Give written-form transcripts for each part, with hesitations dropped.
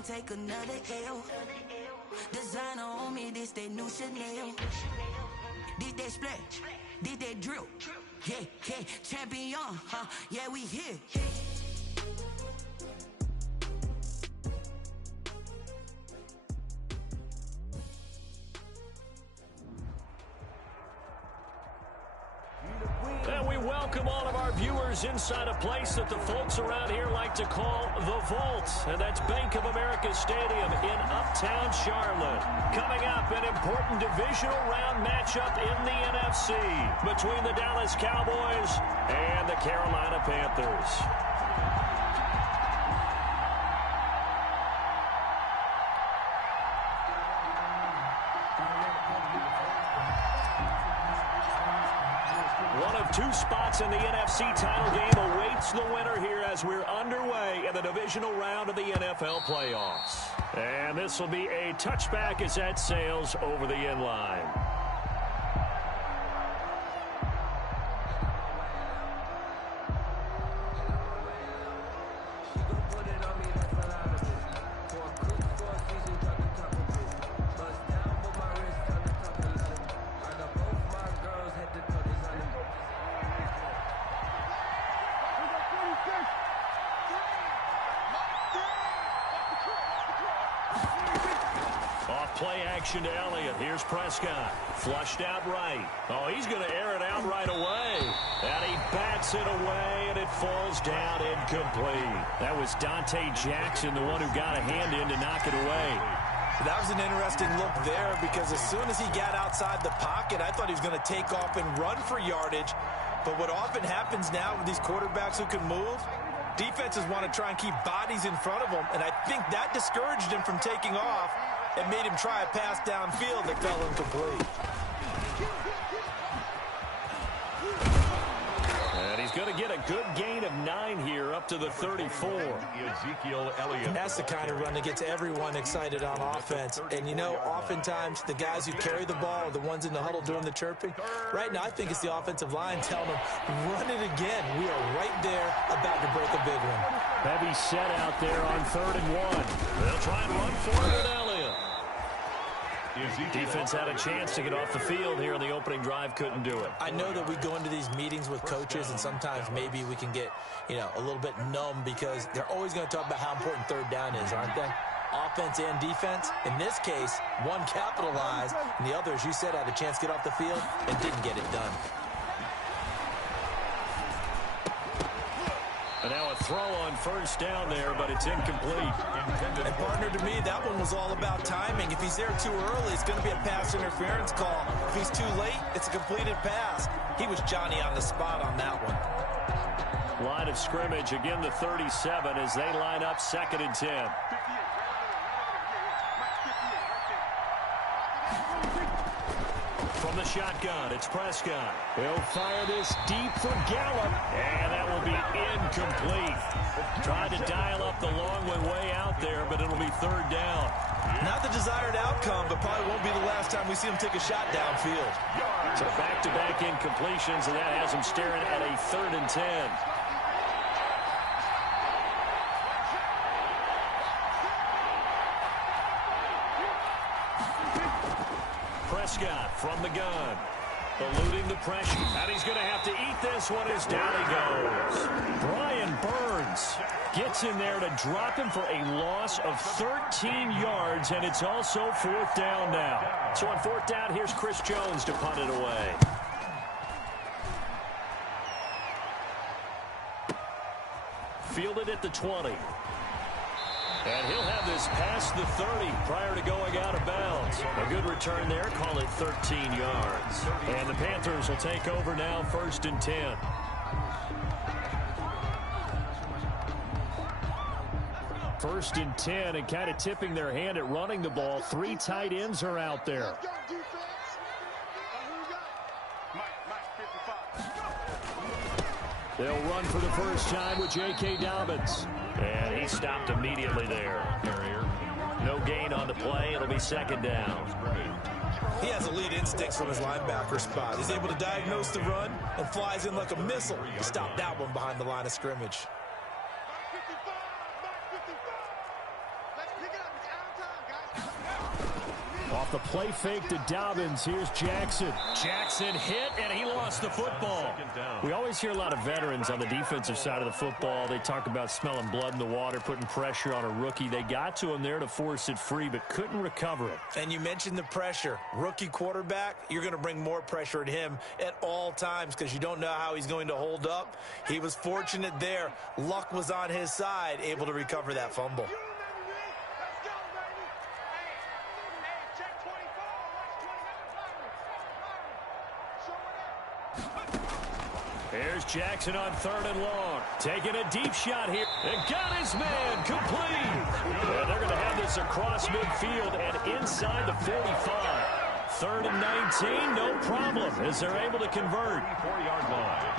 can't take another L. Designer on me, this that new Chanel. This that splash, this that drill. Yeah, yeah, champion, huh? Yeah, we here. And we welcome all of our viewers inside a place that the folks around here like to call the Vault. And that's Bank of America Stadium in Uptown Charlotte. Coming up, an important divisional round matchup in the NFC between the Dallas Cowboys and the Carolina Panthers. Two spots in the NFC title game awaits the winner here as we're underway in the divisional round of the NFL playoffs. And this will be a touchback as that sails over the end line. Play action to Elliott. Here's Prescott. Flushed out right. Oh, he's going to air it out right away. And he bats it away, and it falls down incomplete. That was Dante Jackson, the one who got a hand in to knock it away. That was an interesting look there because as soon as he got outside the pocket, I thought he was going to take off and run for yardage. But what often happens now with these quarterbacks who can move, defenses want to try and keep bodies in front of them, and I think that discouraged him from taking off. It made him try a pass downfield that fell incomplete. And he's going to get a good gain of 9 here up to the 34. Ezekiel Elliott. And that's the kind of run that gets everyone excited on offense. And, you know, oftentimes the guys who carry the ball are the ones in the huddle doing the chirping. Right now, I think it's the offensive line telling them, run it again. We are right there about to break a big one. Heavy set out there on 3rd and 1. They'll try and run for it, Elliott. Defense had a chance to get off the field here in the opening drive, couldn't do it. I know that we go into these meetings with coaches, and sometimes maybe we can get, you know, a little bit numb because they're always going to talk about how important 3rd down is, aren't they? Offense and defense. In this case, one capitalized, and the other, as you said, had a chance to get off the field and didn't get it done. And now a throw on 1st down there, but it's incomplete. And partner, to me, that one was all about timing. If he's there too early, it's going to be a pass interference call. If he's too late, it's a completed pass. He was Johnny on the spot on that one. Line of scrimmage, again the 37 as they line up 2nd and 10. From the shotgun, it's Prescott. He'll fire this deep for Gallup, and that will be incomplete. Tried to dial up the long way out there, but it'll be 3rd down. Not the desired outcome, but probably won't be the last time we see him take a shot downfield. So back-to-back incompletions, and that has him staring at a 3rd and 10. Prescott from the gun, eluding the pressure, and he's going to have to eat this one as down he goes. Brian Burns gets in there to drop him for a loss of 13 yards, and it's also 4th down now. So on 4th down, here's Chris Jones to punt it away. Fielded at the 20. And he'll have this past the 30 prior to going out of bounds. A good return there, call it 13 yards. And the Panthers will take over now, 1st and 10. First and 10, and kind of tipping their hand at running the ball. 3 tight ends are out there. They'll run for the first time with J.K. Dobbins. And he stopped immediately there. No gain on the play. It'll be 2nd down. He has elite instincts from his linebacker spot. He's able to diagnose the run and flies in like a missile to stop that one behind the line of scrimmage. Off the play fake to Dobbins. Here's Jackson. Jackson hit, and he lost the football. We always hear a lot of veterans on the defensive side of the football. They talk about smelling blood in the water, putting pressure on a rookie. They got to him there to force it free, but couldn't recover it. And you mentioned the pressure. Rookie quarterback, you're going to bring more pressure at him at all times because you don't know how he's going to hold up. He was fortunate there. Luck was on his side, able to recover that fumble. Here's Jackson on 3rd and long. Taking a deep shot here. And got his man complete. And they're going to have this across midfield and inside the 45. 3rd and 19, no problem, as they're able to convert. 4-yard line.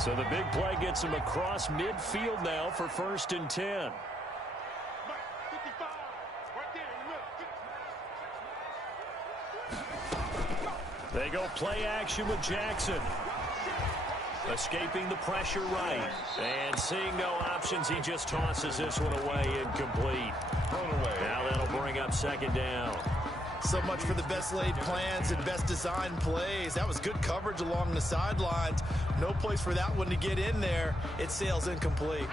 So the big play gets them across midfield now for 1st and 10. They go play action with Jackson. Escaping the pressure right. And seeing no options, he just tosses this one away incomplete. Thrown away. Now that'll bring up 2nd down. So much for the best laid plans and best design plays. That was good coverage along the sidelines. No place for that one to get in there. It sails incomplete.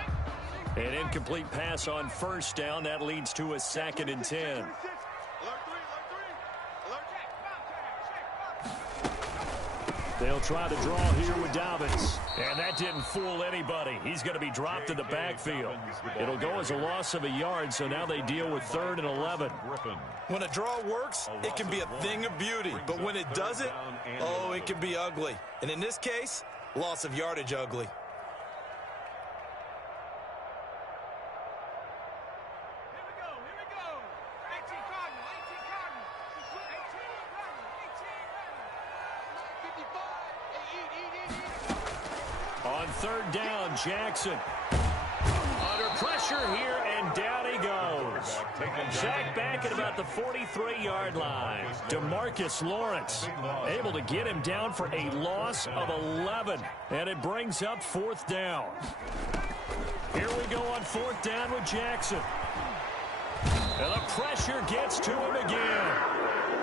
An incomplete pass on 1st down. That leads to a 2nd and 10. They'll try to draw here with Dobbins. And that didn't fool anybody. He's going to be dropped in the backfield. It'll go as a loss of a yard, so now they deal with 3rd and 11. When a draw works, it can be a thing of beauty. But when it doesn't, oh, it can be ugly. And in this case, loss of yardage ugly. On 3rd down, Jackson. Under pressure here, and down he goes. Sacked back at about the 43-yard line. DeMarcus Lawrence able to get him down for a loss of 11. And it brings up 4th down. Here we go on 4th down with Jackson. And the pressure gets to him again.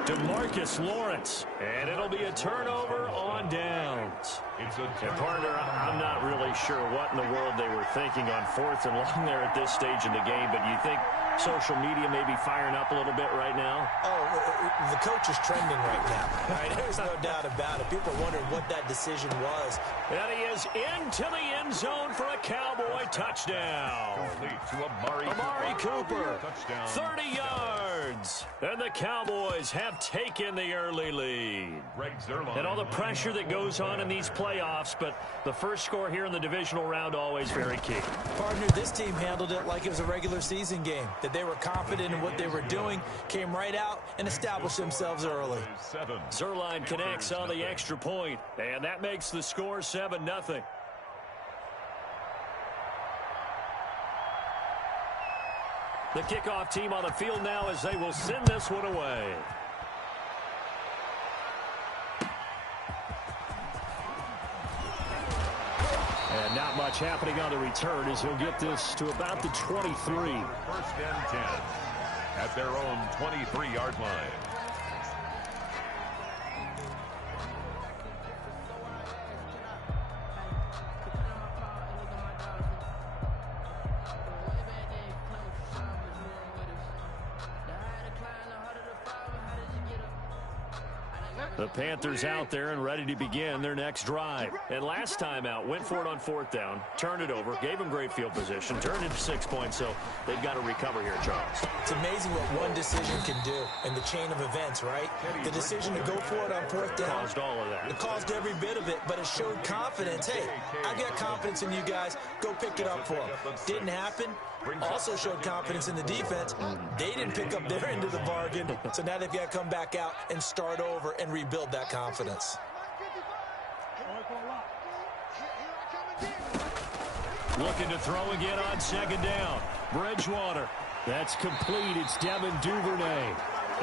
DeMarcus Lawrence. And it'll be a turnover on downs. And partner, I'm not really sure what in the world they were thinking on 4th and long there at this stage in the game, but you think social media may be firing up a little bit right now? Oh, the coach is trending right now. Right? There's no doubt about it. People are wondering what that decision was. And he is into the end zone for a Cowboy touchdown. To Amari Cooper. Touchdown. 30 yards. And the Cowboys have taken the early lead. And all the pressure that goes on in these playoffs, but the first score here in the divisional round always very key. Partner, this team handled it like it was a regular season game, that they were confident in what they were doing, came right out and established themselves early. Zerline connects on the extra point, and that makes the score 7-0. The kickoff team on the field now as they will send this one away. And not much happening on the return as he'll get this to about the 23. 1st and 10 at their own 23-yard line. The Panthers out there and ready to begin their next drive. And last time out, went for it on 4th down, turned it over, gave them great field position, turned it to 6 points, so they've got to recover here, Charles. It's amazing what one decision can do in the chain of events, right? The decision to go for it on 4th down. Caused all of that. It caused every bit of it, but it showed confidence. Hey, I got confidence in you guys. Go pick it up for them. Didn't happen. Also showed confidence in the defense. They didn't pick up their end of the bargain, so now they've got to come back out and start over and rebuild that confidence. Looking to throw again on 2nd down. Bridgewater. That's complete. It's Devin Duvernay.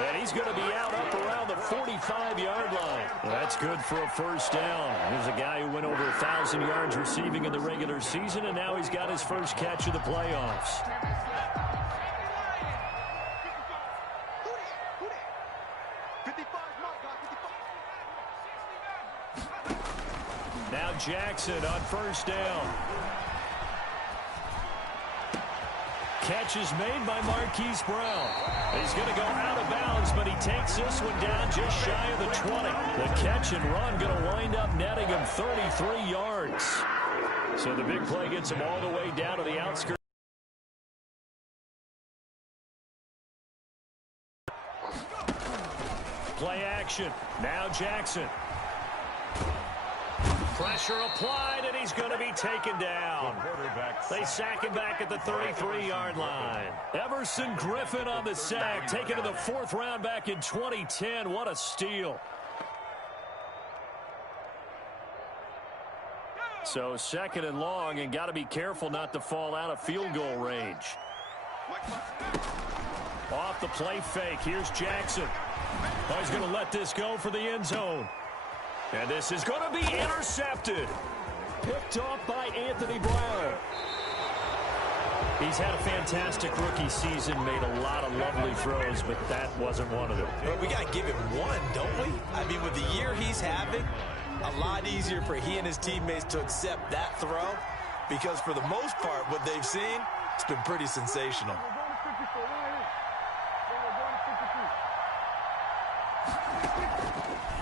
And he's going to be out up around the 45-yard line. That's good for a first down. Here's a guy who went over 1,000 yards receiving in the regular season, and now he's got his first catch of the playoffs. Now Jackson on first down. Catch is made by Marquise Brown. He's going to go out of bounds, but he takes this one down just shy of the 20. The catch and run going to wind up netting him 33 yards. So the big play gets him all the way down to the outskirts. Play action. Now Jackson. Pressure applied, and he's going to be taken down. They sack him back at the 33-yard line. Everson Griffin on the sack, taken to the 4th round back in 2010. What a steal. So 2nd and long, and got to be careful not to fall out of field goal range. Off the play fake. Here's Jackson. Oh, he's going to let this go for the end zone. And this is going to be intercepted. Picked off by Anthony Brown. He's had a fantastic rookie season, made a lot of lovely throws, but that wasn't one of them. Well, we got to give him one, don't we? I mean, with the year he's having, a lot easier for he and his teammates to accept that throw, because for the most part, what they've seen, it's been pretty sensational.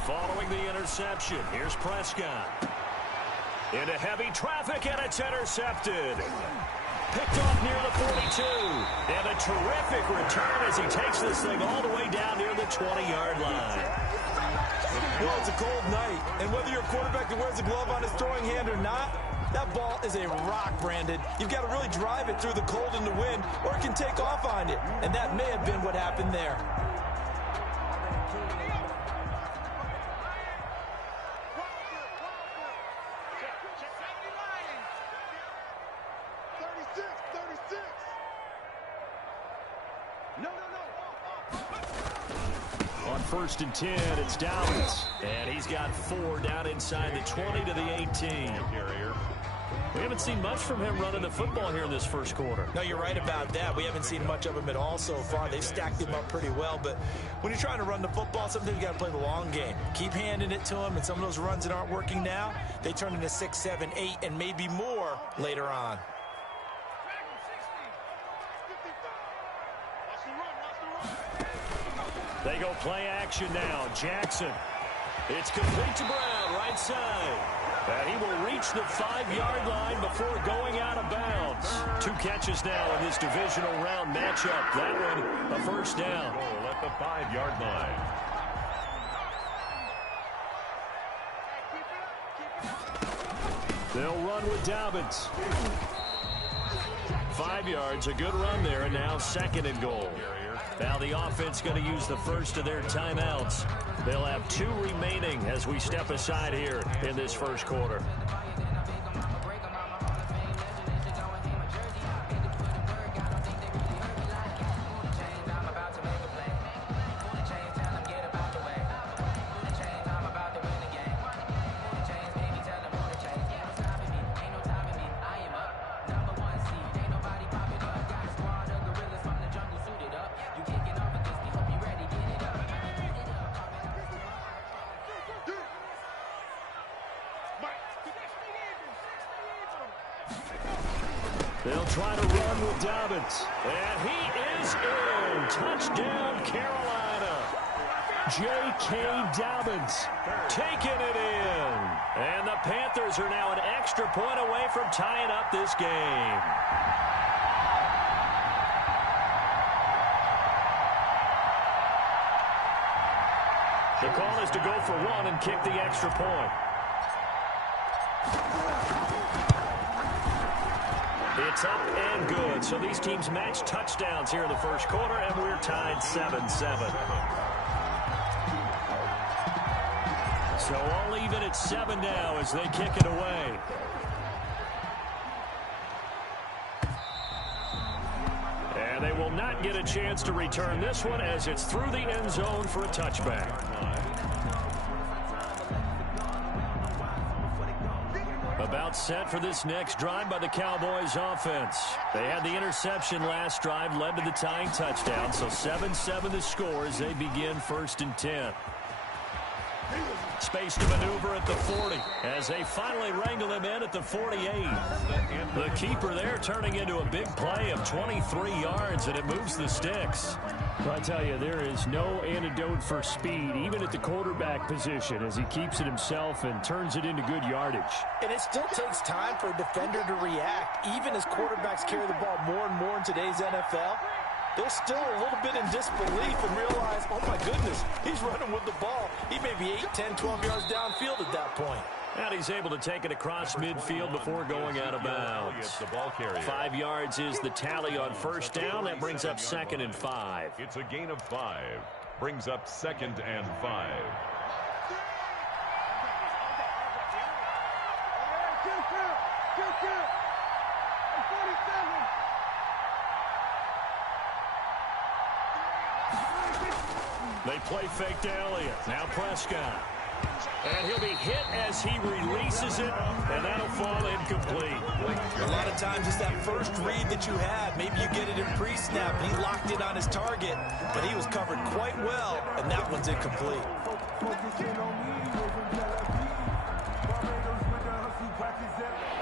Following the interception, here's Prescott. Into heavy traffic, and it's intercepted. Picked off near the 42. And a terrific return as he takes this thing all the way down near the 20-yard line. Well, it's a cold night, and whether you're a quarterback that wears a glove on his throwing hand or not, that ball is a rock, Brandon. You've got to really drive it through the cold and the wind, or it can take off on you. And that may have been what happened there. On 1st and 10, it's Downs. And he's got 4 down inside the 20 to the 18. We haven't seen much from him running the football here in this first quarter. No, you're right about that. We haven't seen much of him at all so far. They've stacked him up pretty well. But when you're trying to run the football, sometimes you got to play the long game. Keep handing it to him, and some of those runs that aren't working now, they turn into 6, 7, 8, and maybe more later on. They go play action now. Jackson. It's complete to Brown, right side. And he will reach the 5-yard line before going out of bounds. 2 catches now in this divisional round matchup. That one, a first down. Goal at the 5-yard line. They'll run with Dobbins. 5 yards, a good run there, and now 2nd and goal. Now the offense going to use the first of their timeouts. They'll have 2 remaining as we step aside here in this first quarter. They'll try to run with Dobbins. And he is in. Touchdown, Carolina. J.K. Dobbins taking it in. And the Panthers are now an extra point away from tying up this game. The call is to go for 1 and kick the extra point. It's up and good. So these teams match touchdowns here in the first quarter, and we're tied 7-7. So all even at 7 now as they kick it away. And And they will not get a chance to return this one as it's through the end zone for a touchback. About set for this next drive by the Cowboys offense. They had the interception last drive, led to the tying touchdown. So 7-7 the score as they begin 1st and 10. Space to maneuver at the 40 as they finally wrangle him in at the 48. The keeper there turning into a big play of 23 yards, and it moves the sticks. Well, I tell you, there is no antidote for speed, even at the quarterback position, as he keeps it himself and turns it into good yardage. And it still takes time for a defender to react. Even as quarterbacks carry the ball more and more in today's NFL, they're still a little bit in disbelief and realize, oh my goodness, he's running with the ball. He may be 8, 10, 12 yards downfield at that point. And he's able to take it across midfield before going out of bounds. 5 yards is the tally on 1st down. That brings up 2nd and 5. It's a gain of 5. Brings up 2nd and 5. They play fake to Elliott. Now Prescott. And he'll be hit as he releases it, and that'll fall incomplete. A lot of times it's that first read that you have. Maybe you get it in pre-snap, and he locked in on his target, but he was covered quite well, and that one's incomplete.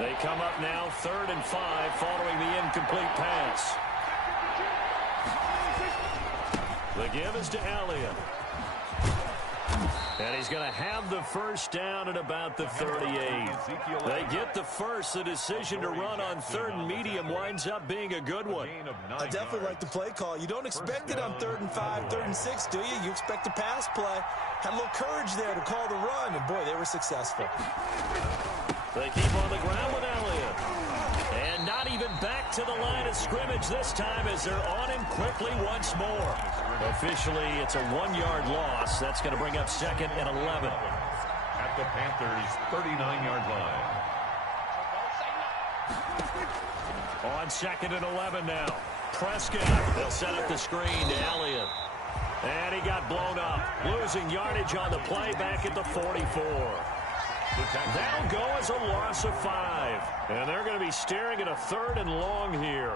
They come up now 3rd and 5 following the incomplete pass. The give is to Elliott. And he's going to have the 1st down at about the 38. They get the first. The decision to run on 3rd and medium winds up being a good one. I definitely like the play call. You don't expect it on 3rd and 5, 3rd and 6, do you? You expect a pass play. Had a little courage there to call the run, and boy, they were successful. They keep on the ground with Elliott. And not even back to the line of scrimmage this time as they're on him quickly once more. Officially, it's a 1-yard loss. That's going to bring up 2nd and 11. At the Panthers' 39-yard line. On 2nd and 11 now. Prescott. They'll set up the screen to Elliott. And he got blown up. Losing yardage on the play back at the 44. That'll go as a loss of 5. And they're going to be staring at a 3rd and long here.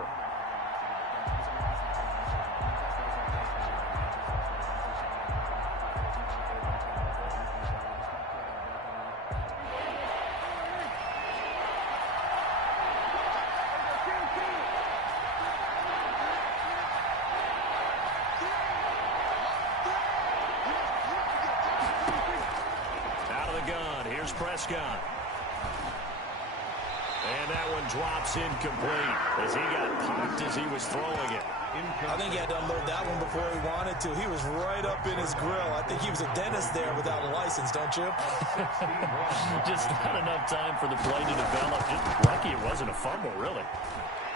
Prescott. And that one drops incomplete as he got popped as he was throwing it. I think he had to unload that one before he wanted to. He was right up in his grill. I think he was a dentist there without a license, don't you? Just not enough time for the play to develop. Just lucky it wasn't a fumble, really.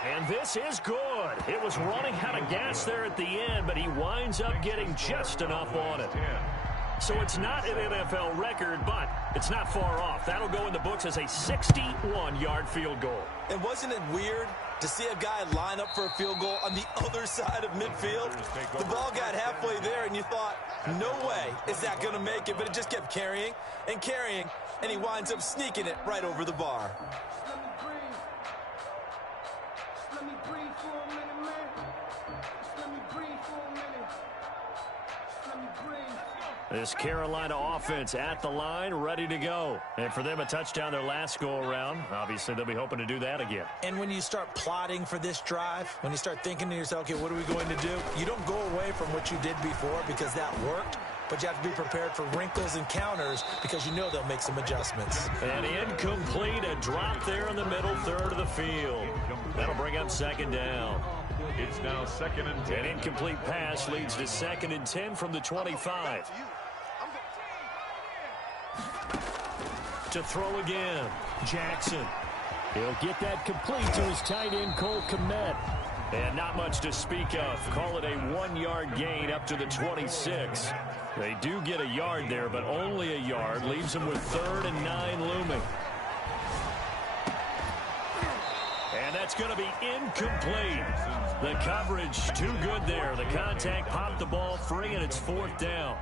And this is good. It was running out of gas there at the end, but he winds up getting just enough on it. So it's not an NFL record, but it's not far off. That'll go in the books as a 61-yard field goal. And wasn't it weird to see a guy line up for a field goal on the other side of midfield? The ball got halfway there, and you thought, no way is that going to make it, but it just kept carrying, and he winds up sneaking it right over the bar. Let me breathe for a minute, man. Let me breathe for a minute. Let me breathe. This Carolina offense at the line, ready to go. And for them, a touchdown their last go-around. Obviously, they'll be hoping to do that again. And when you start plotting for this drive, when you start thinking to yourself, okay, what are we going to do? You don't go away from what you did before because that worked, but you have to be prepared for wrinkles and counters because you know they'll make some adjustments. And incomplete, a drop there in the middle third of the field. That'll bring up 2nd down. It's now 2nd and 10. An incomplete pass leads to 2nd and 10 from the 25. To throw again, Jackson. He'll get that complete to his tight end, Cole Kmet. And not much to speak of. Call it a 1-yard gain up to the 26. They do get a yard there, but only a yard. Leaves them with 3rd and 9 looming. And that's going to be incomplete. The coverage too good there. The contact popped the ball free, and it's 4th down.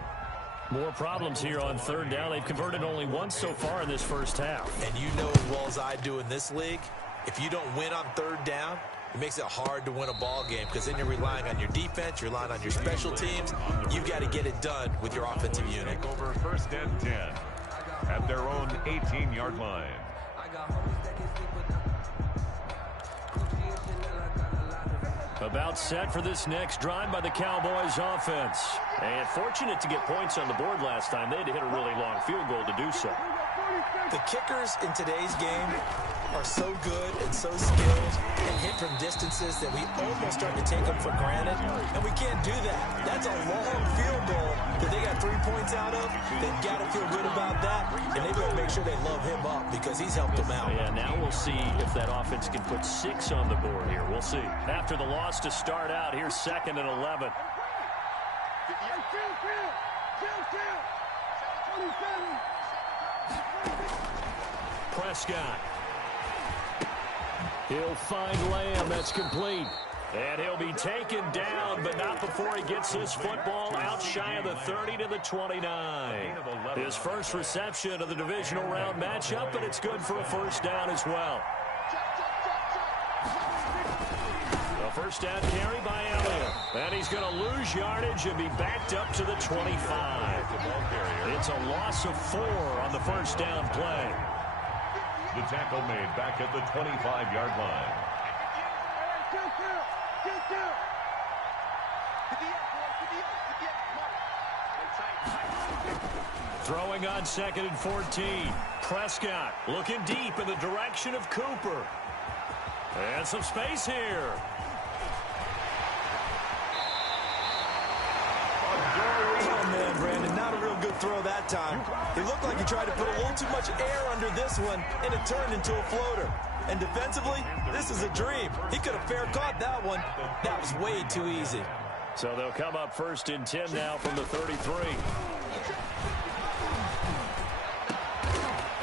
More problems here on 3rd down. They've converted only once so far in this first half. And you know as well as I do in this league, if you don't win on 3rd down, it makes it hard to win a ball game because then you're relying on your defense, you're relying on your special teams. You've got to get it done with your offensive unit. Over 1st and 10 at their own 18-yard line. About set for this next drive by the Cowboys offense. And fortunate to get points on the board last time. They had to hit a really long field goal to do so. The kickers in today's game are so good and so skilled and hit from distances that we almost start to take them for granted, and we can't do that. That's a long field goal that they got 3 points out of. They've got to feel good about that, and they better make sure they love him up because he's helped them out. Yeah, now we'll see if that offense can put 6 on the board here. We'll see. After the loss to start out, here's 2nd and 11. Prescott. He'll find Lamb. That's complete. And he'll be taken down, but not before he gets this football out shy of the 30 to the 29. His first reception of the divisional round matchup, but it's good for a 1st down as well. A 1st down carry by Elliott. And he's going to lose yardage and be backed up to the 25. It's a loss of 4 on the 1st down play. The tackle made back at the 25-yard line. Throwing on 2nd and 14. Prescott looking deep in the direction of Cooper. And some space here. Oh, man, Brandon, not a real good throw that time. It looked like he tried to put a little too much air under this one, and it turned into a floater. And defensively, this is a dream. He could have fair caught that one. That was way too easy. So they'll come up 1st and 10 now from the 33.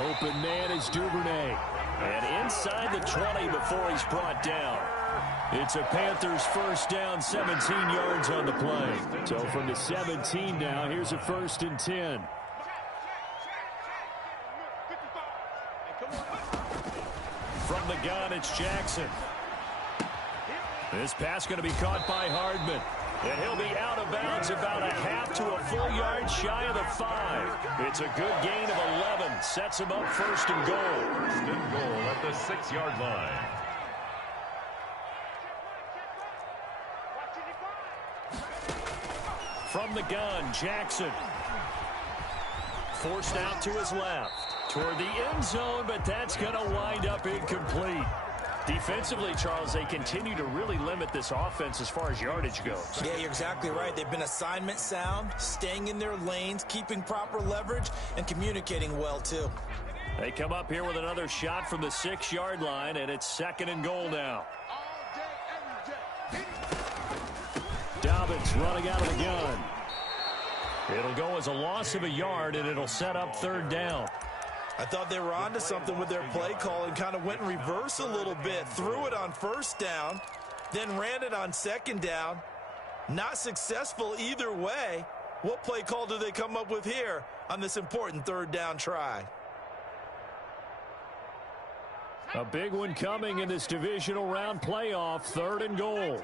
Open man is Duvernay. And inside the 20 before he's brought down. It's a Panthers 1st down, 17 yards on the play. So from the 17 now, here's a 1st and 10. From the gun, it's Jackson. This pass going to be caught by Hardman. And he'll be out of bounds about a half to a full yard shy of the 5. It's a good gain of 11. Sets him up 1st and goal. 1st and goal at the 6-yard line. From the gun, Jackson. Forced out to his left. Toward the end zone, but that's going to wind up incomplete. Defensively, Charles, they continue to really limit this offense as far as yardage goes. Yeah, you're exactly right. They've been assignment sound, staying in their lanes, keeping proper leverage, and communicating well, too. They come up here with another shot from the 6-yard line, and it's 2nd and goal now. Dobbins running out of the gun. It'll go as a loss of a yard, and it'll set up 3rd down. I thought they were onto something with their play call and kind of went in reverse a little bit. Threw it on 1st down, then ran it on 2nd down. Not successful either way. What play call do they come up with here on this important 3rd down try? A big one coming in this divisional round playoff, 3rd and goal.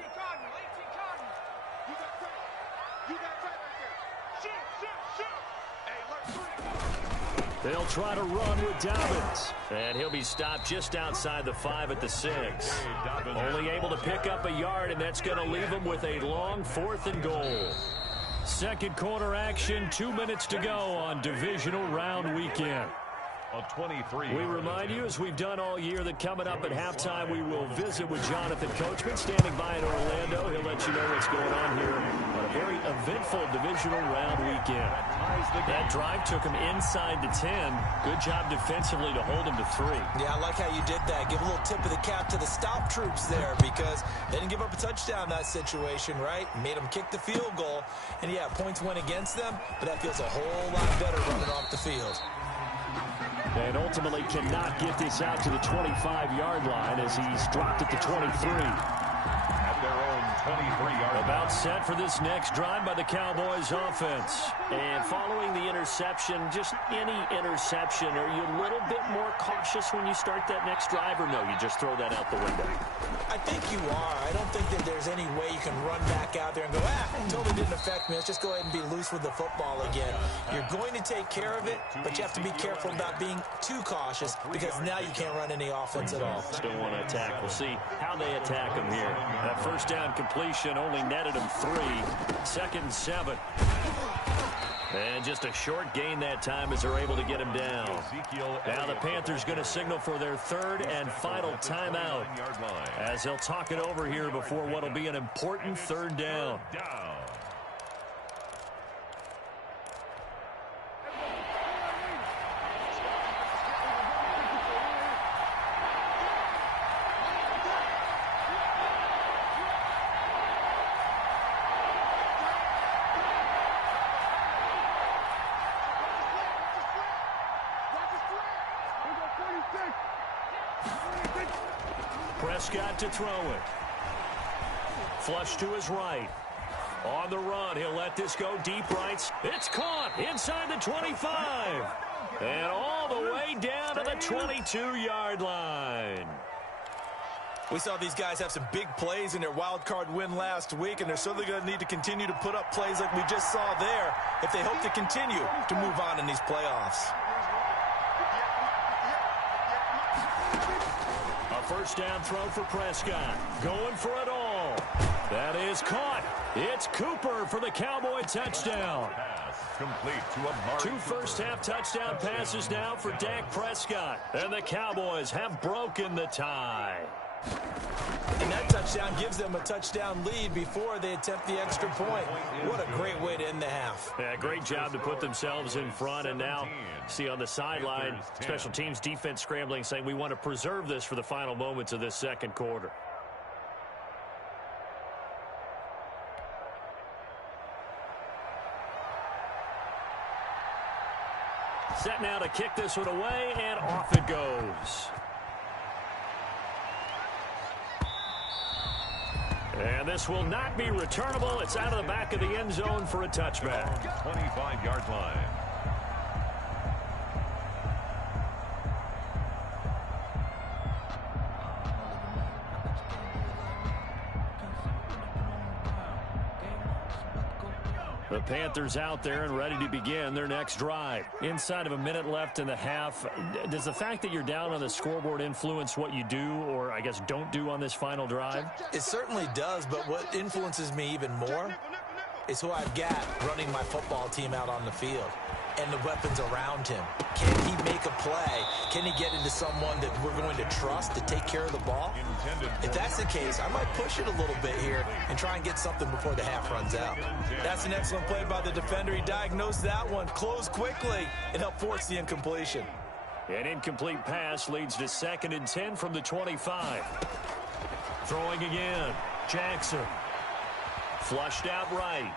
They'll try to run with Dobbins. And he'll be stopped just outside the 5 at the 6. Only able to pick up a yard, and that's going to leave him with a long 4th and goal. Second quarter action, 2 minutes to go on divisional round weekend. We remind you, as we've done all year, that coming up at halftime, we will visit with Jonathan Coachman, standing by in Orlando. He'll let you know what's going on here on a very eventful divisional round weekend. That drive took him inside the 10. Good job defensively to hold him to 3. Yeah, I like how you did that. Give a little tip of the cap to the stop troops there because they didn't give up a touchdown in that situation, right? Made them kick the field goal. And, yeah, points went against them, but that feels a whole lot better running off the field. And ultimately cannot get this out to the 25-yard line as he's dropped at the 23. At their own 23-yard line. About set for this next drive by the Cowboys offense. And following the interception, just any interception, are you a little bit more cautious when you start that next drive, or no, you just throw that out the window? I think you are. I don't think that there's any way you can run back out there and go, totally didn't affect me. Let's just go ahead and be loose with the football again. You're going to take care of it, but you have to be careful about being too cautious because now you can't run any offense at all. Still want to attack. We'll see how they attack him here. That first down completion only netted him 3. 2nd and 7. And just a short gain that time as they're able to get him down. Now the Panthers going to signal for their 3rd and final timeout as they'll talk it over here before what will be an important 3rd down. Prescott to throw it. Flush to his right. On the run, he'll let this go deep right. It's caught inside the 25. And all the way down to the 22-yard line. We saw these guys have some big plays in their wild card win last week, and they're certainly going to need to continue to put up plays like we just saw there if they hope to continue to move on in these playoffs. First down throw for Prescott. Going for it all. That is caught. It's Cooper for the Cowboy touchdown. Complete to a 2 first-half touchdown passes now for Dak Prescott. And the Cowboys have broken the tie. And that touchdown gives them a touchdown lead before they attempt the extra point. What a great way to end the half. Yeah, great job to put themselves in front. And now, see on the sideline, special teams defense scrambling, saying we want to preserve this for the final moments of this 2nd quarter. Set now to kick this one away, and off it goes. And this will not be returnable. It's out of the back of the end zone for a touchback. 25-yard line. The Panthers out there and ready to begin their next drive. Inside of a minute left in the half, does the fact that you're down on the scoreboard influence what you do, or I guess don't do on this final drive? It certainly does, but what influences me even more is who I've got running my football team out on the field and the weapons around him. Can he make a play? Can he get into someone that we're going to trust to take care of the ball? If that's the case, I might push it a little bit here and try and get something before the half runs out. That's an excellent play by the defender. He diagnosed that one, closed quickly, and helped force the incompletion. An incomplete pass leads to 2nd and 10 from the 25. Throwing again. Jackson. Flushed out right.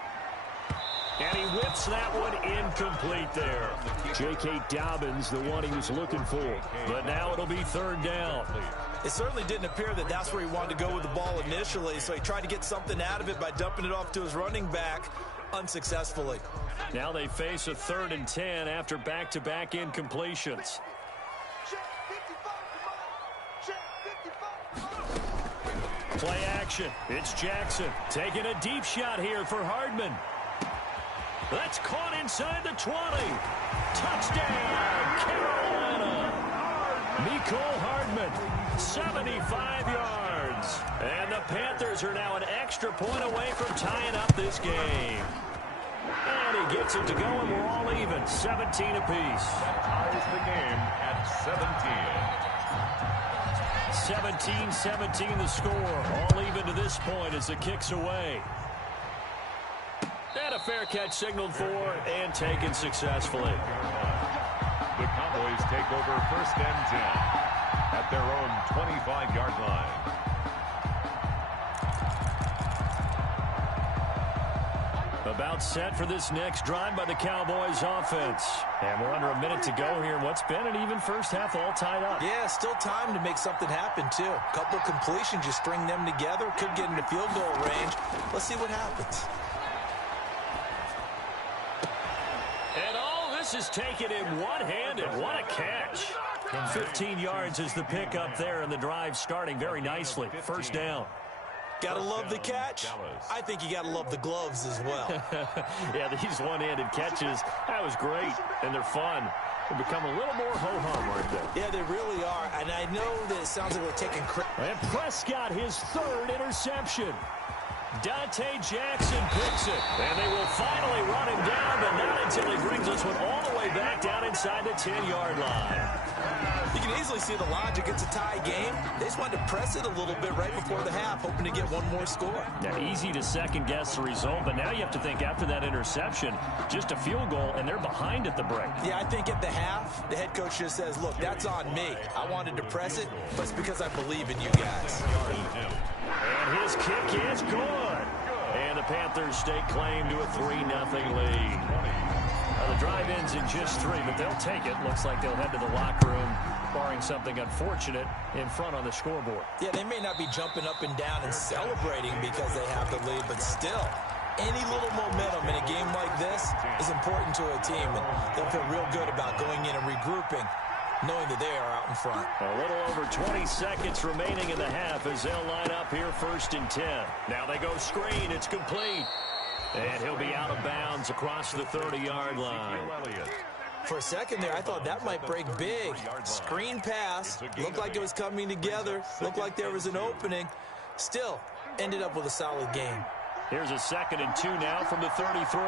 And he whips that one incomplete there. J.K. Dobbins, the one he was looking for. But now it'll be 3rd down. It certainly didn't appear that that's where he wanted to go with the ball initially, so he tried to get something out of it by dumping it off to his running back unsuccessfully. Now they face a 3rd and 10 after back-to-back incompletions. Play action. It's Jackson taking a deep shot here for Hardman. That's caught inside the 20. Touchdown, Carolina. Mecole Hardman, 75 yards. And the Panthers are now an extra point away from tying up this game. And he gets it to go, and we're all even, 17 apiece. That ties the game at 17. 17-17 the score. All even to this point as the kick's away. And a fair catch signaled for and taken successfully. The Cowboys take over 1st and 10 at their own 25-yard line. About set for this next drive by the Cowboys offense. And we're under a minute to go here in what's been an even first half, all tied up. Yeah, still time to make something happen, too. A couple completions, you string them together, could get into field goal range. Let's see what happens. And all this is taken in one-handed. What a catch. 15 yards is the pickup there, and the drive starting very nicely. First down. Gotta love the catch. I think you gotta love the gloves as well. Yeah, these one-handed catches, that was great, and they're fun. They become a little more ho-hum right there. Yeah, they really are, and I know that it sounds like they're taking credit. And Prescott, his third interception. Dante Jackson picks it, and they will finally run him down, but not until he brings this one all the way back down inside the 10-yard line. You can easily see the logic. It's a tie game. They just wanted to press it a little bit right before the half, hoping to get one more score. Now, easy to second-guess the result, but now you have to think after that interception, just a field goal, and they're behind at the break. Yeah, I think at the half, the head coach just says, look, that's on me. I wanted to press it, but it's because I believe in you guys. And his kick is good. And the Panthers stake claim to a 3-0 lead. The drive ends in just 3, but they'll take it. Looks like they'll head to the locker room, barring something unfortunate, in front on the scoreboard. Yeah, they may not be jumping up and down and celebrating because they have the lead, but still, any little momentum in a game like this is important to a team, and they'll feel real good about going in and regrouping, knowing that they are out in front. A little over 20 seconds remaining in the half as they'll line up here 1st and 10. Now they go screen. It's complete. And he'll be out of bounds across the 30-yard line. For a second there, I thought that might break big. Screen pass. Looked like it was coming together. Looked like there was an opening. Still, ended up with a solid game. Here's a 2nd and 2 now from the 33.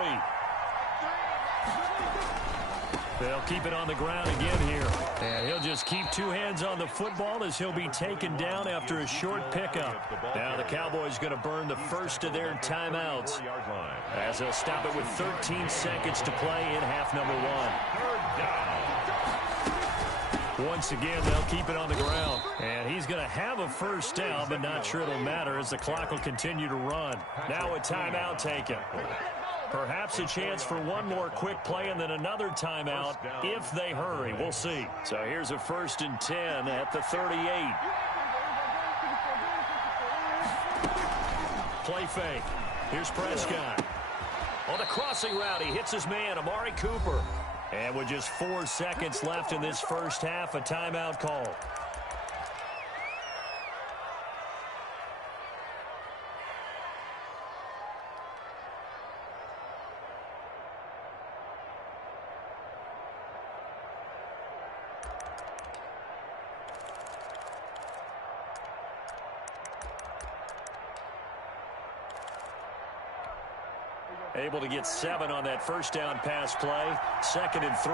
They'll keep it on the ground again here. And he'll just keep 2 hands on the football as he'll be taken down after a short pickup. Now the Cowboys going to burn the first of their timeouts as they'll stop it with 13 seconds to play in half number 1. Once again, they'll keep it on the ground. And he's going to have a first down, but not sure it'll matter as the clock will continue to run. Now a timeout taken. Perhaps a chance for one more quick play and then another timeout if they hurry. We'll see. So here's a 1st and 10 at the 38. Play fake. Here's Prescott. On the crossing route, he hits his man, Amari Cooper. And with just 4 seconds left in this first half, a timeout call. Able to get 7 on that first down pass play. 2nd and 3.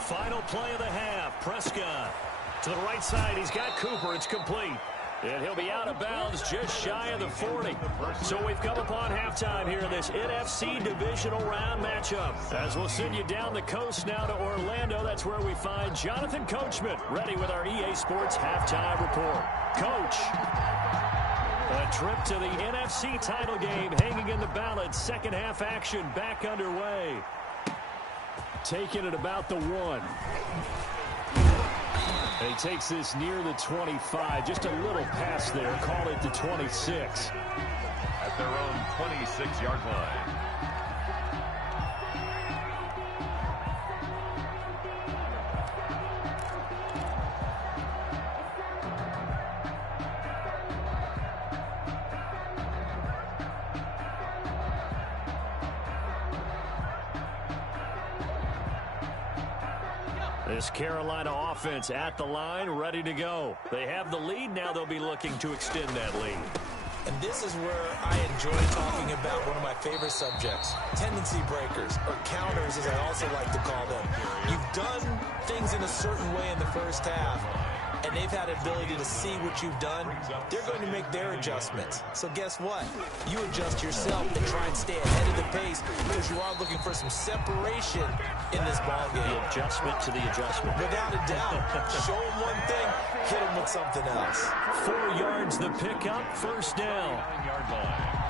Final play of the half. Prescott to the right side. He's got Cooper. It's complete. And he'll be out of bounds just shy of the 40. So we've come upon halftime here in this NFC Divisional Round matchup. As we'll send you down the coast now to Orlando, that's where we find Jonathan Coachman, ready with our EA Sports Halftime Report. Coach, a trip to the NFC title game hanging in the balance. Second half action back underway. Taking it about the 1. And he takes this near the 25. Just a little pass there. Call it the 26. At their own 26-yard line. This Carolina offense at the line, ready to go. They have the lead. Now they'll be looking to extend that lead. And this is where I enjoy talking about one of my favorite subjects, tendency breakers, or counters as I also like to call them. You've done things in a certain way in the first half. and they've had the ability to see what you've done, they're going to make their adjustments. So guess what? You adjust yourself and try and stay ahead of the pace because you are looking for some separation in this ball game. The adjustment to the adjustment. Without a doubt. Show them one thing, hit them with something else. 4 yards the pickup, first down. 9-yard line.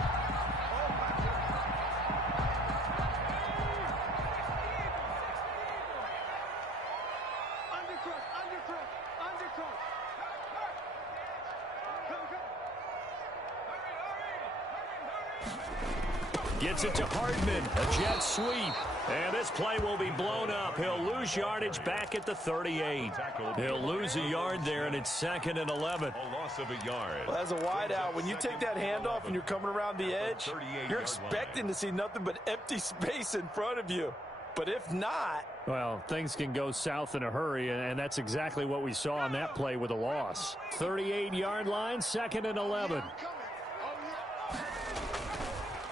Gets it to Hardman, a jet sweep. And this play will be blown up. He'll lose yardage back at the 38. He'll lose a yard there, and it's 2nd and 11. A loss of a yard. Well, as a wideout, when you take that handoff and you're coming around the edge, you're expecting to see nothing but empty space in front of you. But if not... Well, things can go south in a hurry, and that's exactly what we saw on that play with a loss. 38-yard line, 2nd and 11.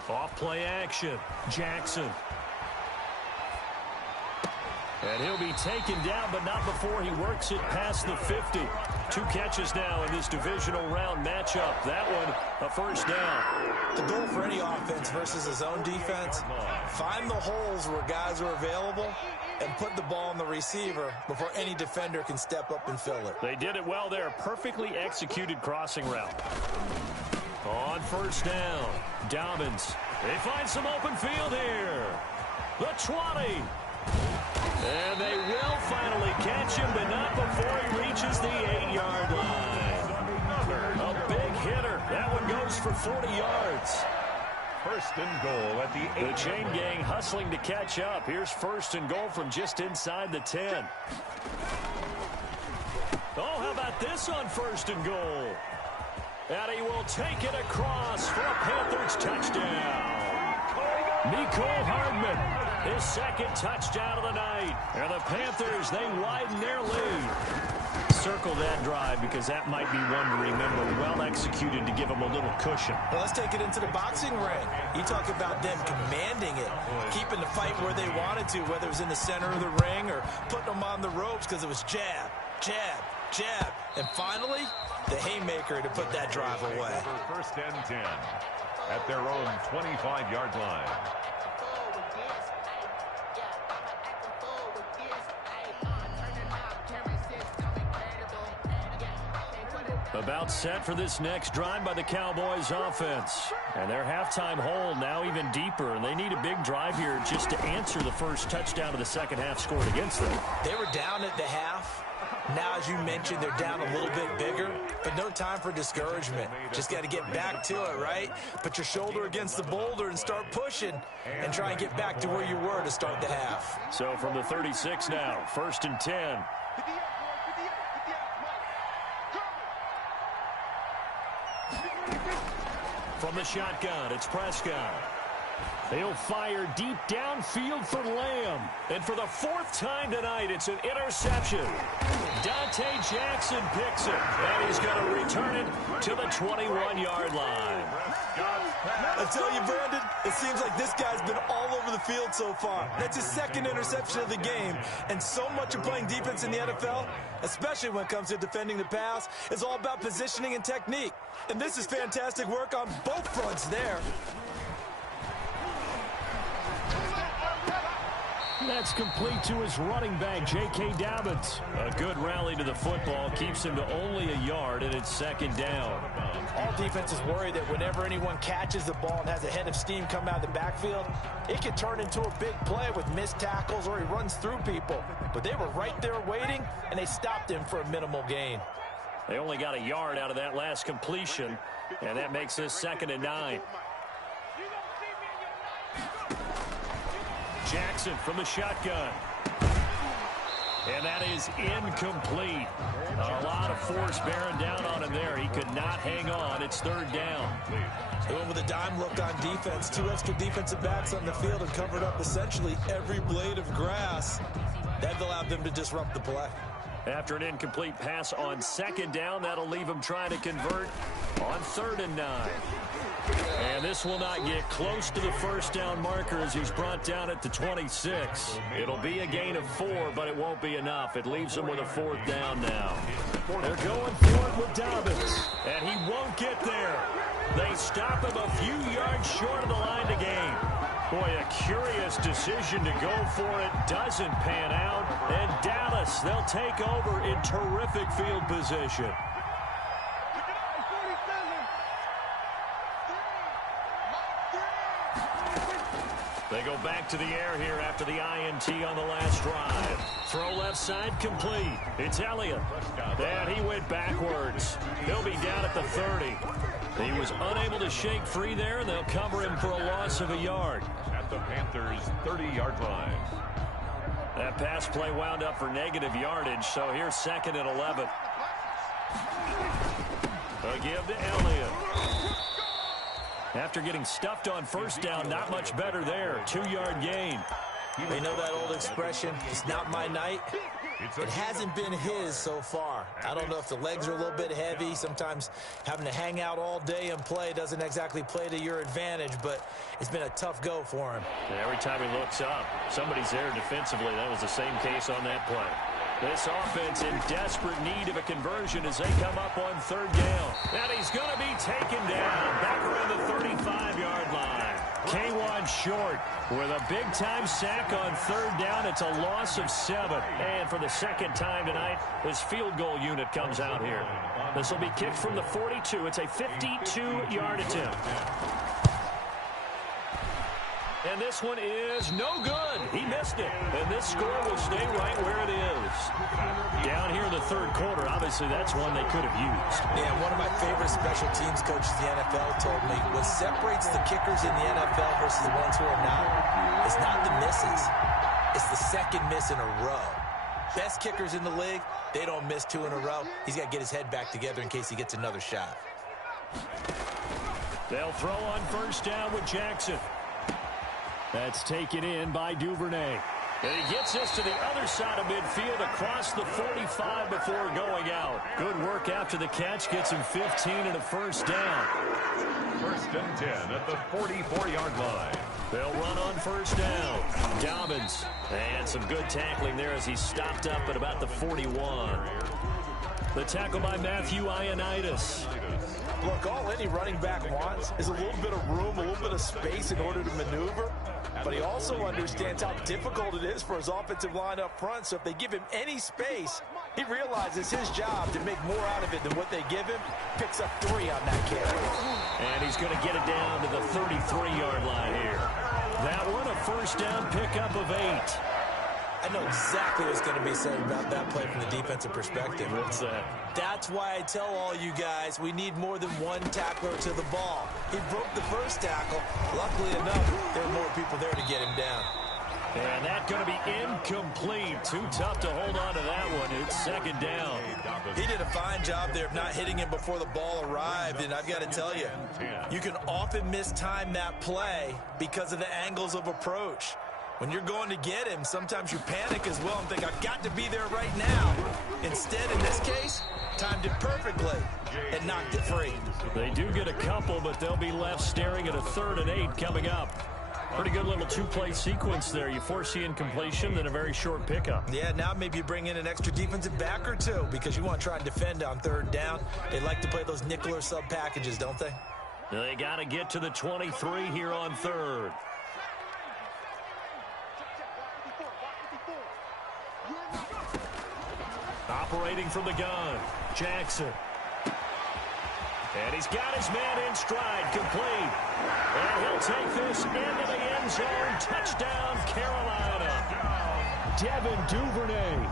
Off play action. Jackson. And he'll be taken down, but not before he works it past the 50. 2 catches now in this divisional round matchup. That one, a first down. The goal for any offense versus his own defense, find the holes where guys are available and put the ball on the receiver before any defender can step up and fill it. They did it well there. Perfectly executed crossing route. On first down, Dobbins. They find some open field here. The 20. And they will finally catch him, but not before he reaches the 8-yard line. A big hitter. That one goes for 40 yards. First and goal at the 8. The chain gang hustling to catch up. Here's first and goal from just inside the 10. Oh, how about this on first and goal? And he will take it across for a Panthers touchdown. Mecole Hardman, his 2nd touchdown of the night. And the Panthers, they widen their lead. Circle that drive because that might be one to remember. Well executed to give them a little cushion. Well, let's take it into the boxing ring. You talk about them commanding it, keeping the fight where they wanted to, whether it was in the center of the ring or putting them on the ropes because it was jab, jab, jab. And finally, the haymaker to put that drive away. First and 10 at their own 25-yard line. About set for this next drive by the Cowboys offense. And their halftime hole now even deeper, and they need a big drive here just to answer the first touchdown of the second half scored against them. They were down at the half. Now, as you mentioned, they're down a little bit bigger, but no time for discouragement. Just got to get back to it, right? Put your shoulder against the boulder and start pushing and try and get back to where you were to start the half. So from the 36 now, first and 10. From the shotgun, it's Prescott. He'll fire deep downfield for Lamb. And for the 4th time tonight, it's an interception. Dante Jackson picks it. And he's going to return it to the 21-yard line. I tell you, Brandon, it seems like this guy's been all over the field so far. That's his 2nd interception of the game. And so much of playing defense in the NFL, especially when it comes to defending the pass, is all about positioning and technique. And this is fantastic work on both fronts there. That's complete to his running back, J.K. Dobbins. A good rally to the football keeps him to only a yard, and it's 2nd down. All defenses worry that whenever anyone catches the ball and has a head of steam come out of the backfield, it can turn into a big play with missed tackles or he runs through people. But they were right there waiting, and they stopped him for a minimal gain. They only got a yard out of that last completion, and that makes this 2nd and 9. Jackson from the shotgun. And that is incomplete. A lot of force bearing down on him there. He could not hang on. It's 3rd down. They went with a dime look on defense. 2 extra defensive backs on the field and covered up essentially every blade of grass. That allowed them to disrupt the play. After an incomplete pass on 2nd down, that'll leave him trying to convert on 3rd and 9. And this will not get close to the first down marker as he's brought down at the 26. It'll be a gain of 4, but it won't be enough. It leaves him with a 4th down now. They're going for it with Dobbins, and he won't get there. They stop him a few yards short of the line to gain. Boy, a curious decision to go for it. Doesn't pan out. And Dallas, they'll take over in terrific field position. They go back to the air here after the INT on the last drive. Throw left side complete. It's Elliott. And he went backwards. He'll be down at the 30. He was unable to shake free there, and they'll cover him for a loss of a yard. At the Panthers' 30-yard line. That pass play wound up for negative yardage, so here's 2nd and 11. A give to Elliott. After getting stuffed on first down, not much better there. 2-yard gain. They know that old expression, it's not my night. It hasn't been his so far. I don't know if the legs are a little bit heavy. Sometimes having to hang out all day and play doesn't exactly play to your advantage, but it's been a tough go for him. And every time he looks up, somebody's there defensively. That was the same case on that play. This offense in desperate need of a conversion as they come up on 3rd down. And he's going to be taken down back around the 35-yard line. K1 short with a big-time sack on 3rd down. It's a loss of 7. And for the 2nd time tonight, his field goal unit comes out here. This will be kicked from the 42. It's a 52-yard attempt. And this one is no good. He missed it. And this score will stay right where it is. Down here in the 3rd quarter, obviously that's one they could have used. Yeah, one of my favorite special teams coaches in the NFL told me what separates the kickers in the NFL versus the ones who are not is not the misses. It's the 2nd miss in a row. Best kickers in the league, they don't miss 2 in a row. He's got to get his head back together in case he gets another shot. They'll throw on 1st down with Jackson. That's taken in by Duvernay. And he gets this to the other side of midfield across the 45 before going out. Good work after the catch. Gets him 15 and a 1st down. 1st and 10 at the 44-yard line. They'll run on 1st down. Dobbins. And some good tackling there as he stopped up at about the 41. The tackle by Matthew Ioannidis. Look, all any running back wants is a little bit of room, a little bit of space in order to maneuver. But he also understands how difficult it is for his offensive line up front. So if they give him any space, he realizes his job to make more out of it than what they give him. Picks up 3 on that carry. And he's going to get it down to the 33-yard line here. That one, a 1st down pickup of 8. I know exactly what's going to be said about that play from the defensive perspective. What's that? That's why I tell all you guys we need more than one tackler to the ball. He broke the first tackle. Luckily enough, there were more people there to get him down. And that's going to be incomplete. Too tough to hold on to that one. It's 2nd down. He did a fine job there of not hitting him before the ball arrived. And I've got to tell you, you can often mistime that play because of the angles of approach. When you're going to get him, sometimes you panic as well and think, I've got to be there right now. Instead, in this case, timed it perfectly and knocked it free. They do get a couple, but they'll be left staring at a 3rd and 8 coming up. Pretty good little 2-play sequence there. You force the incompletion, then a very short pickup. Yeah, now maybe you bring in an extra defensive back or 2 because you want to try and defend on 3rd down. They like to play those nickel or sub packages, don't they? They got to get to the 23 here on 3rd. Operating from the gun, Jackson. And he's got his man in stride, complete. And he'll take this into the end zone. Touchdown, Carolina. Devin Duvernay,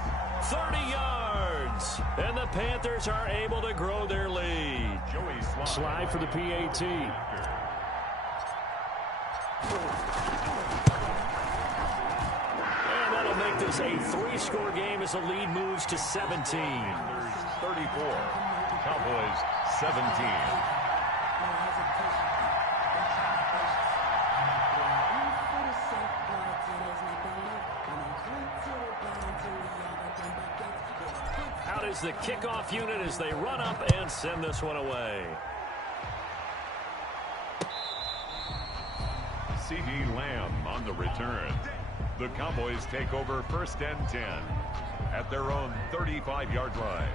30 yards. And the Panthers are able to grow their lead. Slide for the PAT. And that'll make this a 3-score game as the lead moves to 17. 34. Cowboys 17. Out is the kickoff unit as they run up and send this one away. return. The Cowboys take over 1st and 10 at their own 35-yard line.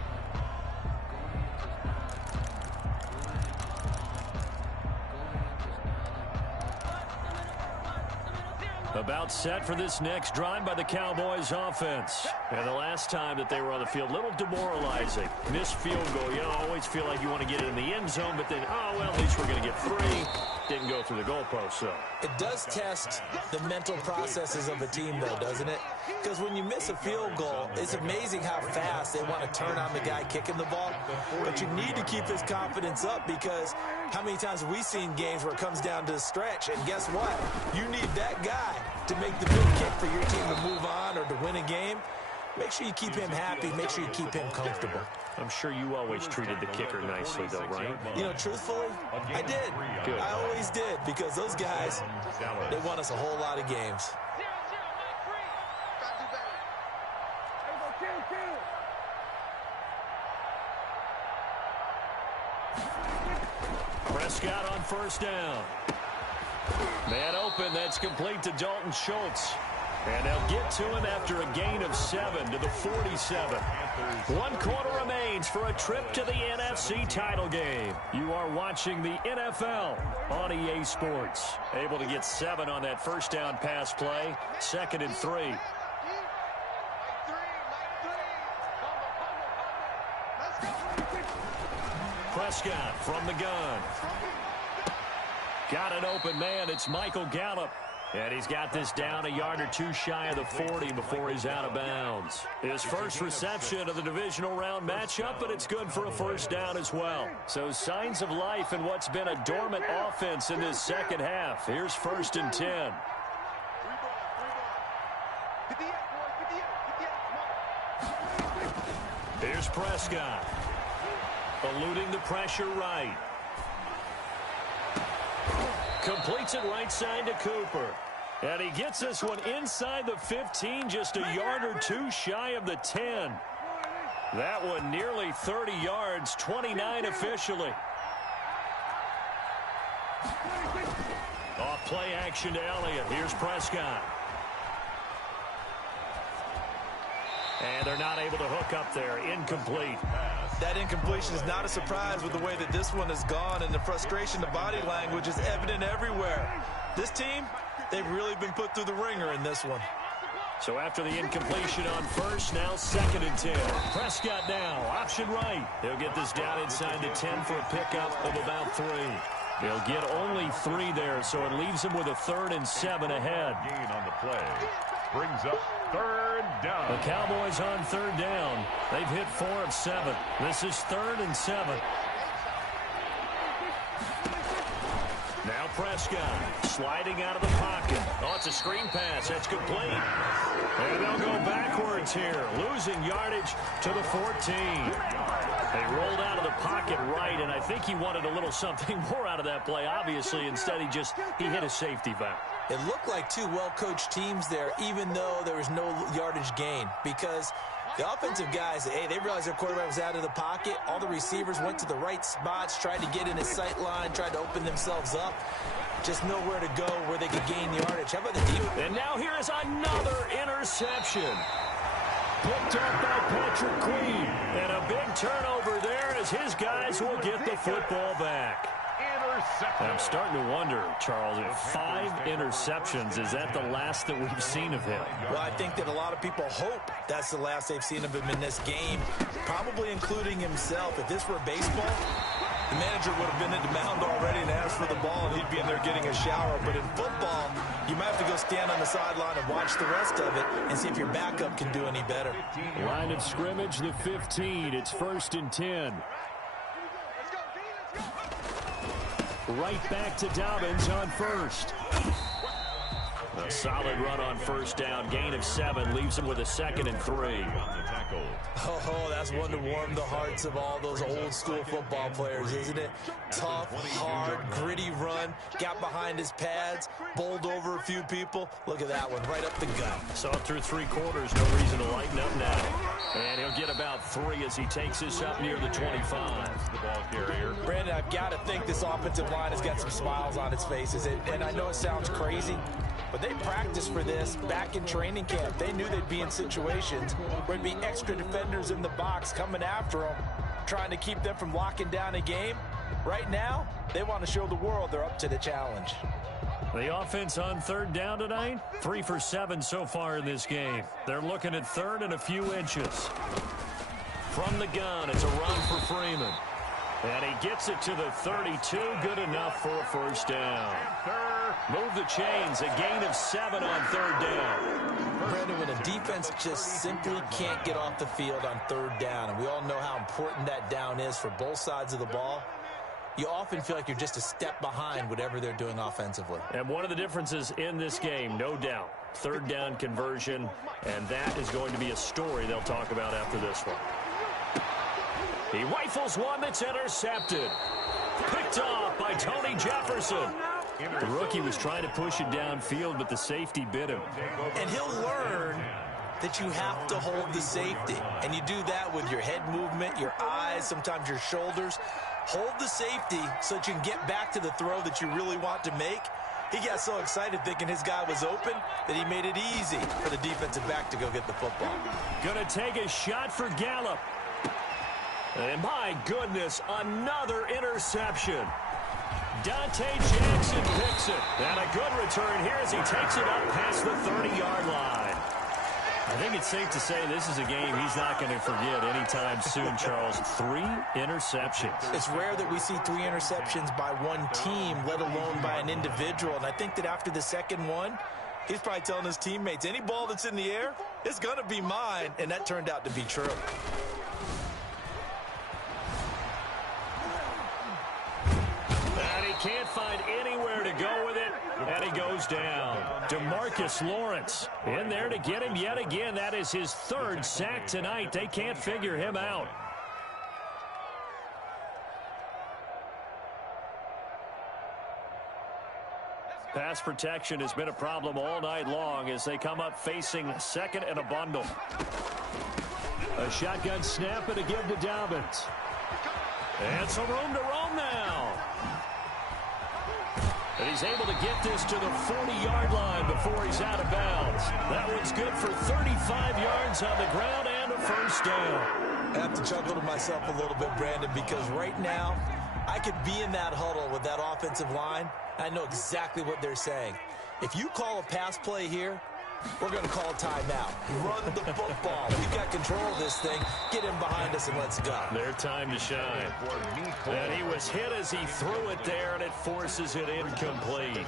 About set for this next drive by the Cowboys offense. And the last time that they were on the field, a little demoralizing. Missed field goal. You always feel like you want to get it in the end zone, but then, oh, well, at least we're going to get 3. Didn't go through the goalpost, so. It does test the mental processes of a team, though, doesn't it? Because when you miss a field goal, it's amazing how fast they want to turn on the guy kicking the ball. But you need to keep his confidence up, because how many times have we seen games where it comes down to the stretch? And guess what? You need that guy to make the big kick for your team to move on or to win a game. Make sure you keep him happy. Make sure you keep him comfortable. I'm sure you always treated the kicker nicely, though, right? You know, truthfully, I did. Good. I always did, because those guys, they won us a whole lot of games. Prescott on 1st down. Man open, that's complete to Dalton Schultz. And they'll get to him after a gain of 7 to the 47. 1 quarter remains for a trip to the NFC title game. You are watching the NFL on EA Sports. Able to get 7 on that 1st down pass play. 2nd and 3. Prescott from the gun. Got an open man. It's Michael Gallup. And he's got this down a yard or 2 shy of the 40 before he's out of bounds. His first reception of the divisional round matchup, but it's good for a 1st down as well. So signs of life in what's been a dormant offense in this second half. Here's 1st and 10. Here's Prescott. Eluding the pressure right. Completes it right side to Cooper. And he gets this one inside the 15, just a yard or 2 shy of the 10. That one nearly 30 yards, 29 officially. Off play action to Elliott. Here's Prescott. And they're not able to hook up there. Incomplete. That incompletion is not a surprise with the way that this one has gone, and the frustration, the body language is evident everywhere. This team, they've really been put through the ringer in this one. So after the incompletion on 1st, now 2nd and 10. Prescott now, option right. He'll get this down inside the 10 for a pickup of about 3. He'll get only 3 there, so it leaves him with a 3rd and 7 ahead. Gain on the play brings up 3rd down. The Cowboys on 3rd down. They've hit 4 of 7. This is 3rd and 7. Now Prescott sliding out of the pocket. Oh, it's a screen pass. That's complete. And they'll go backwards here, losing yardage to the 14. They rolled out of the pocket right, and I think he wanted a little something more out of that play, obviously. Instead, he hit a safety valve. It looked like 2 well-coached teams there, even though there was no yardage gain, because the offensive guys, hey, they realized their quarterback was out of the pocket. All the receivers went to the right spots, tried to get in his sight line, tried to open themselves up. Just nowhere to go where they could gain yardage. How about the defense? And now here is another interception. Picked up by Patrick Queen. And a big turnover there as his guys will get the football back. I'm starting to wonder, Charles, if 5 interceptions, is that the last that we've seen of him? Well, I think that a lot of people hope that's the last they've seen of him in this game, probably including himself. If this were baseball, the manager would have been at the mound already and asked for the ball, and he'd be in there getting a shower. But in football, you might have to go stand on the sideline and watch the rest of it and see if your backup can do any better. Line of scrimmage, the 15. It's 1st and 10. Right back to Dobbins on 1st. A solid run on 1st down. Gain of 7 leaves him with a 2nd and 3. Oh, that's one to warm the hearts of all those old school football players, isn't it? Tough, hard, gritty run. Got behind his pads, bowled over a few people. Look at that one, right up the gut. Saw it through 3 quarters. No reason to lighten up now. And he'll get about 3 as he takes this up near the 25. The ball carrier. Brandon, I've got to think this offensive line has got some smiles on its faces. And I know it sounds crazy, But they practiced for this back in training camp. They knew they'd be in situations where there'd be extra defenders in the box coming after them, trying to keep them from locking down a game. Right now, they want to show the world they're up to the challenge. The offense on third down tonight, 3 for 7 so far in this game. They're looking at third and a few inches. From the gun, it's a run for Freeman. And he gets it to the 32, good enough for a first down. Move the chains, a gain of 7 on third down. Brandon, when a defense just simply can't get off the field on third down, and we all know how important that down is for both sides of the ball, you often feel like you're just a step behind whatever they're doing offensively. And one of the differences in this game, no doubt, third down conversion, and that is going to be a story they'll talk about after this one. He rifles one that's intercepted. Picked off by Tony Jefferson. The rookie was trying to push it downfield, but the safety bit him. And he'll learn that you have to hold the safety. And you do that with your head movement, your eyes, sometimes your shoulders. Hold the safety so that you can get back to the throw that you really want to make. He got so excited thinking his guy was open that he made it easy for the defensive back to go get the football. Gonna take a shot for Gallup. And my goodness, another interception. Dante Jackson picks it. And a good return here as he takes it up past the 30-yard line. I think it's safe to say this is a game he's not going to forget anytime soon, Charles. 3 interceptions. It's rare that we see 3 interceptions by one team, let alone by an individual. And I think that after the second one, he's probably telling his teammates, any ball that's in the air, it's going to be mine. And that turned out to be true. And he can't find anywhere to go with it, and he goes down. DeMarcus Lawrence in there to get him yet again. That is his 3rd sack tonight. They can't figure him out. Pass protection has been a problem all night long as they come up facing second and a bundle. A shotgun snap and a give to Dobbins. And some room to roam now. And he's able to get this to the 40-yard line before he's out of bounds. That one's good for 35 yards on the ground and a first down. I have to chuckle to myself a little bit, Brandon, because right now I could be in that huddle with that offensive line. I know exactly what they're saying. If you call a pass play here, we're going to call a timeout. Run the football. We've got control of this thing. Get him behind us and let's go. Their time to shine. And he was hit as he threw it there, and it forces it incomplete.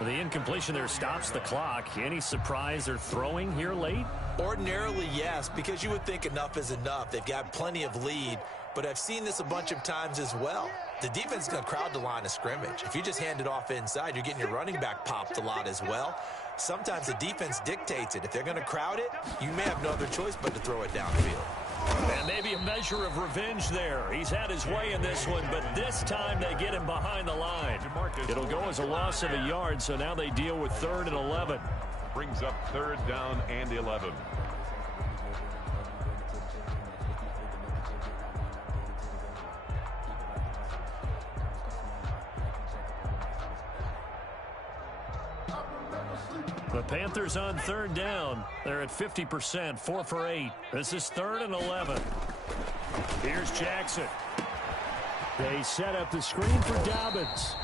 The incompletion there stops the clock. Any surprise they're throwing here late? Ordinarily, yes, because you would think enough is enough. They've got plenty of lead, but I've seen this a bunch of times as well. The defense is going to crowd the line of scrimmage. If you just hand it off inside, you're getting your running back popped a lot as well. Sometimes the defense dictates it. If they're going to crowd it, you may have no other choice but to throw it downfield. And maybe a measure of revenge there. He's had his way in this one, but this time they get him behind the line. It'll go as a loss of a yard, so now they deal with 3rd and 11. Brings up 3rd down and 11. The Panthers on 3rd down. They're at 50%, 4 for 8. This is 3rd and 11. Here's Jackson. They set up the screen for Dobbins.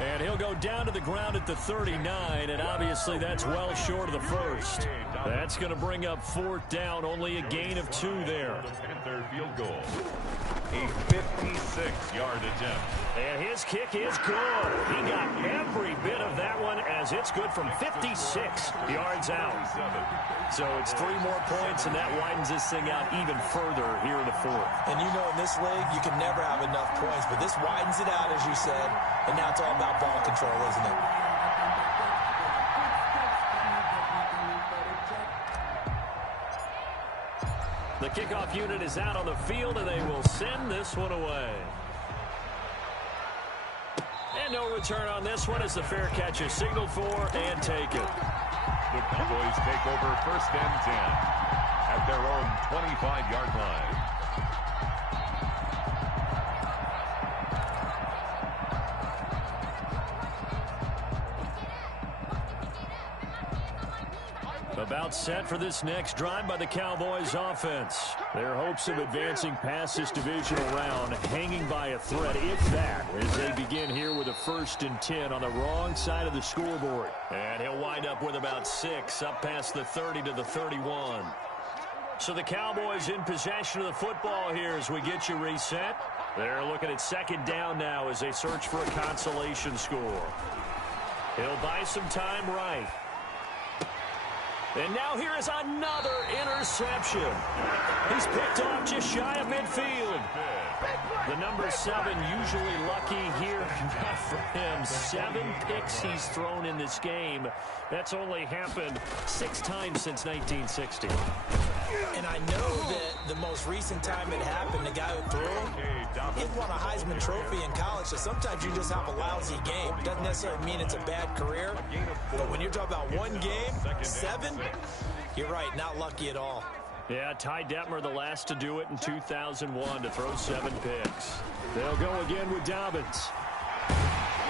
And he'll go down to the ground at the 39, and obviously that's well short of the first. That's going to bring up 4th down, only a gain of 2 there. Panther field goal. A 56-yard attempt. And his kick is good. He got every bit of that one as it's good from 56 yards out. So it's 3 more points, and that widens this thing out even further here in the 4th. And you know in this league, you can never have enough points, but this widens it out, as you said, and now it's all about ball control, isn't it? The kickoff unit is out on the field, and they will send this one away. And no return on this one as the fair catch is signaled for and taken. The Cowboys take over 1st and 10 at their own 25-yard line. About set for this next drive by the Cowboys offense. Their hopes of advancing past this divisional round hanging by a thread, if that, as they begin here with a 1st and 10 on the wrong side of the scoreboard. And he'll wind up with about 6 up past the 30 to the 31. So the Cowboys in possession of the football here as we get you reset. They're looking at 2nd down now as they search for a consolation score. He'll buy some time right. And now here is another interception. He's picked off just shy of midfield. The number 7 usually lucky here. Not for him. 7 picks he's thrown in this game. That's only happened 6 times since 1960. And I know that the most recent time it happened, the guy who threw, he won a Heisman Trophy in college, so sometimes you just have a lousy game. Doesn't necessarily mean it's a bad career, but when you're talking about one game, 7, you're right, not lucky at all. Yeah, Ty Detmer the last to do it in 2001 to throw 7 picks. They'll go again with Dobbins.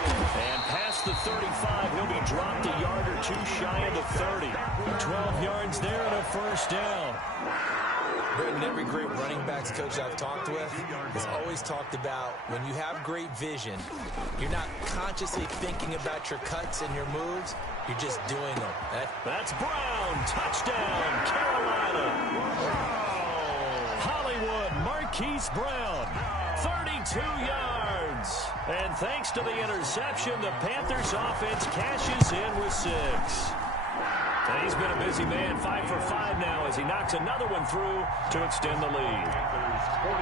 And past the 35, he'll be dropped a yard or 2 shy of the 30. 12 yards there and a 1st down. Brendan, every great running backs coach I've talked with has always talked about when you have great vision, you're not consciously thinking about your cuts and your moves, you're just doing them. That's Brown. Touchdown, Carolina. Hollywood Marquise Brown. 32 yards. And thanks to the interception, the Panthers offense cashes in with 6. And he's been a busy man, 5 for 5 now as he knocks another one through to extend the lead. 44.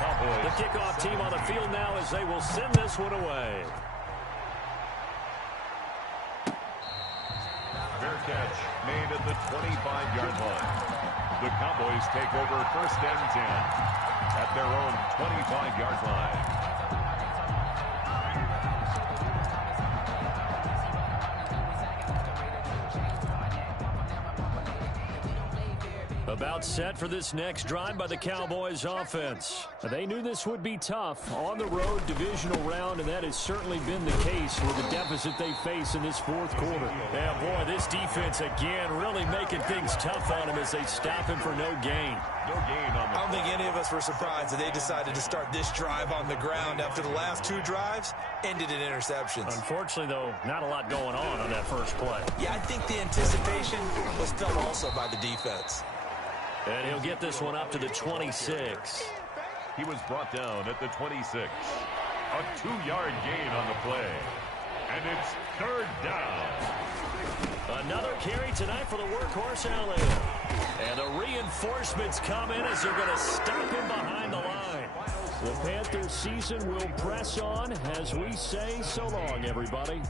Cowboys. The kickoff team on the field now as they will send this one away. Fair catch made at the 25-yard line. The Cowboys take over 1st and 10 at their own 25-yard line. About set for this next drive by the Cowboys offense. They knew this would be tough on the road divisional round, and that has certainly been the case with the deficit they face in this 4th quarter. Yeah, boy, this defense again really making things tough on him as they stop him for no gain. No gain on the I don't think any of us were surprised that they decided to start this drive on the ground after the last 2 drives ended in interceptions. Unfortunately, though, not a lot going on that first play. Yeah, I think the anticipation was felt also by the defense. And he'll get this one up to the 26. He was brought down at the 26. A 2-yard gain on the play. And it's 3rd down. Another carry tonight for the workhorse Allen. And the reinforcements come in as they're going to stop him behind the line. The Panthers season will press on as we say so long, everybody.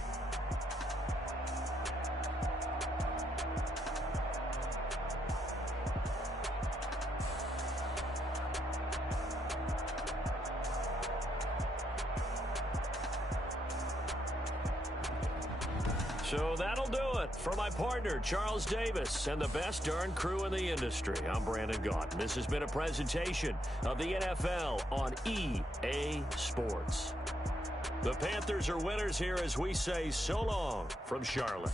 So that'll do it for my partner, Charles Davis, and the best darn crew in the industry. I'm Brandon Gaunt. This has been a presentation of the NFL on EA Sports. The Panthers are winners here as we say so long from Charlotte.